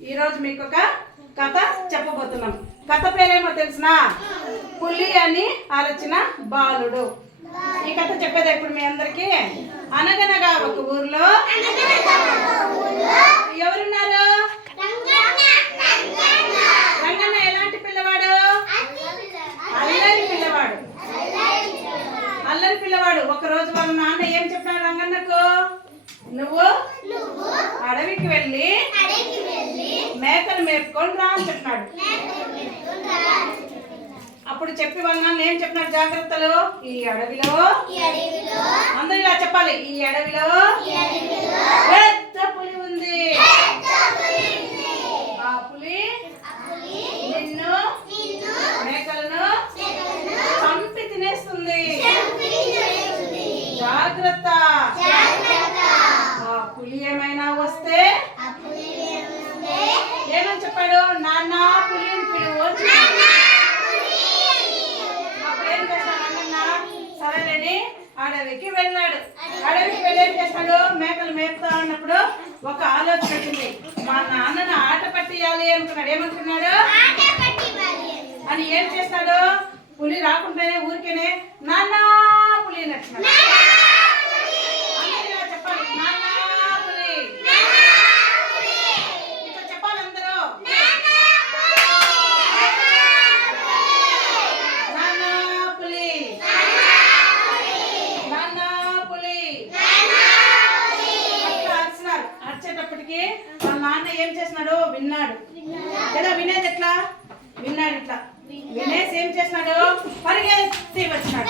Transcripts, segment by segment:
ఈరోజు మీకు ఒక కథ చెప్పబోతున్నాం. కథ పేరేమో తెలిసినా, పులి అని ఆలోచన బాలుడు. ఈ కథ చెప్పేది ఇప్పుడు మీ అందరికి. అనగనగా ఒక ఊర్లో ఎవరున్నారు? రంగన్న ఎలాంటి పిల్లవాడు? అల్లరి పిల్లవాడు. అల్లరి పిల్లవాడు. ఒక రోజు వాళ్ళ నాన్న ఏం చెప్పాడు రంగన్నకు? నువ్వు అడవికి వెళ్ళి మేకలు మేపుకొని రా అని చెప్పినాడు. అప్పుడు చెప్పి వాళ్ళ నాన్న ఏం చెప్పినాడు జాగ్రత్తలు? ఈ అడవిలో అందరూ ఇలా చెప్పాలి, ఈ అడవిలో పెద్ద పులి ఉంది. ఆ పులి నిన్ను మేకలను చంపి తినేస్తుంది, జాగ్రత్త. ఆ పులి ఏమైనా వస్తే ఏమని చెప్పాడు? నాన్న పులిని పిలువు. అప్పుడేం చేస్తాడు అన్న? సరేనని అడవికి వెళ్ళాడు. అడవికి వెళ్ళి ఏం చేస్తాడు? మేకలు మేపుతా ఉన్నప్పుడు ఒక ఆలోచన వచ్చింది. మా నాన్నను ఆట పట్టియాలి అనుకున్నాడు. ఏమనుకున్నాడు? అని ఏం చేస్తాడు? పులి రాకుండానే ఊరికేనే నాన్న పులి నచ్చినాడు. చెప్పాలి, నాన్న పులి. ఇట్లా చెప్పాలి అందరూ. నాన్న పులి, నాన్న పులి అట్లా అరిచినారు. అరిచేటప్పటికి వాళ్ళ నాన్న ఏం చేసినాడు? విన్నాడు కదా. వినేది ఎట్లా? విన్నాడు. ఇట్లా వినేసి ఏం చేసినాడు? పరిగెత్తి వచ్చినాడు.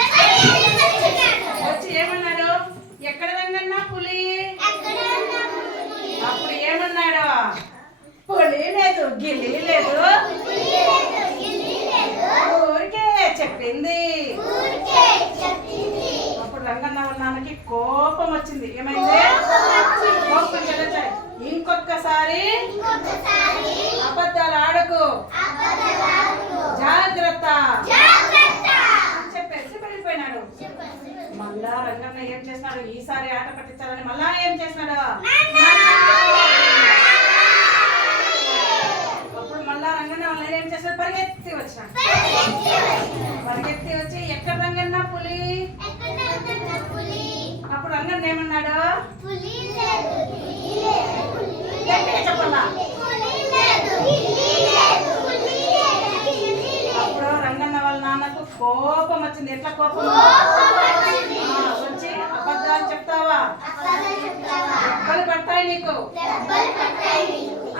వచ్చి ఏమన్నాడు? ఎక్కడ రంగన్నా పులి? అప్పుడు ఏమన్నాడు? పులి లేదు, గిల్లి లేదు, ఊరికే చెప్పింది. అప్పుడు రంగన్న వాళ్ళ నాన్నకి కోపం వచ్చింది. ఏమైంది? కోపం కదా. ఇంకొకసారి అబద్ధాలు ఆడకు, జాగ్రత్త చెప్పేసి వెళ్ళిపోయినాడు. మళ్ళా రంగన్న ఏం చేసినాడు? ఈసారి ఆట పట్టించాలని మళ్ళా ఏం చేసినాడు? అప్పుడు మళ్ళా రంగన్న వాళ్ళని ఏం చేసినాడు? పరిగెత్తి వచ్చినాడు. పరిగెత్తి వచ్చి ఎక్కడ రంగన్న పులి? అప్పుడు రంగన్న ఏమన్నాడు? చెప్పాలా? అప్పుడు రంగన్న వాళ్ళ నాన్నకు కోపం వచ్చింది. ఎట్లా కోపం వచ్చి? అబద్ధాలు చెప్తావా, దెబ్బలు పడతాయి నీకు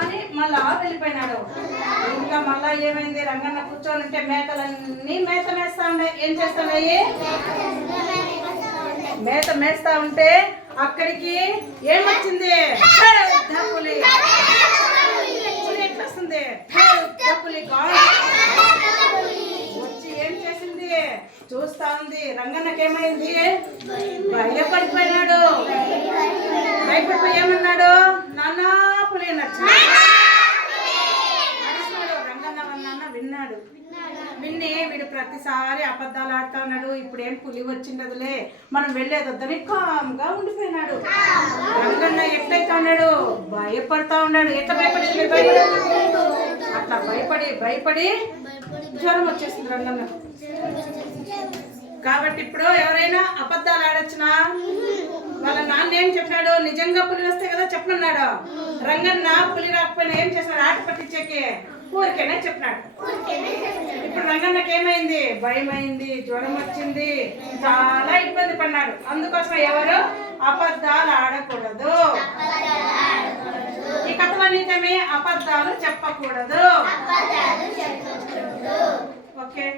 అని మళ్ళా వెళ్ళిపోయినాడు. ఇంకా మళ్ళా ఏమైంది? రంగన్న కూర్చొని ఉంటే మేకలన్నీ మేత మేస్తా ఉన్నాయి. ఏం చేస్తున్నాయి? మేత మేస్తా ఉంటే అక్కడికి ఏమొచ్చింది? పులి. పులి ఎట్లా వస్తుంది? పులి వచ్చి ఏం చేసింది? చూస్తా ఉంది. రంగన్నకేమైంది? భయపడిపోయినాడు. భయపడిపోయి ఏమన్నాడు? నాన్న పులి నచ్చినాడు. రంగన్న వాళ్ళ నాన్న విన్నాడు. విన్ని వీడు ప్రతిసారి అబద్ధాలు ఆడుతా ఉన్నాడు. ఇప్పుడు ఏం పులి వచ్చిండదులే, మనం వెళ్ళేదొద్దని కామ్గా ఉండిపోయినాడు. రంగన్న ఎట్లయితే ఉన్నాడు? భయపడతా ఉన్నాడు. ఎట్లా భయపడి? అట్లా భయపడి జ్వరం వచ్చేసింది రంగన్న. కాబట్టి ఇప్పుడు ఎవరైనా అబద్ధాలు ఆడొచ్చునా? వాళ్ళ నాన్న ఏం చెప్పినాడు? నిజంగా పులి వస్తే కదా చెప్పనున్నాడు. రంగన్న పులి రాకపోయినా ఏం చేసినాడు? ఆట పట్టించేకి ఊరికేనే చెప్పినాడు. ఇప్పుడు రంగన్నకి ఏమైంది? భయమైంది, జ్వరం వచ్చింది, చాలా ఇబ్బంది పడినాడు. అందుకోసం ఎవరు అబద్ధాలు ఆడకూడదు. ఈ కథలో నిజమే, అబద్ధాలు చెప్పకూడదు. ఓకే.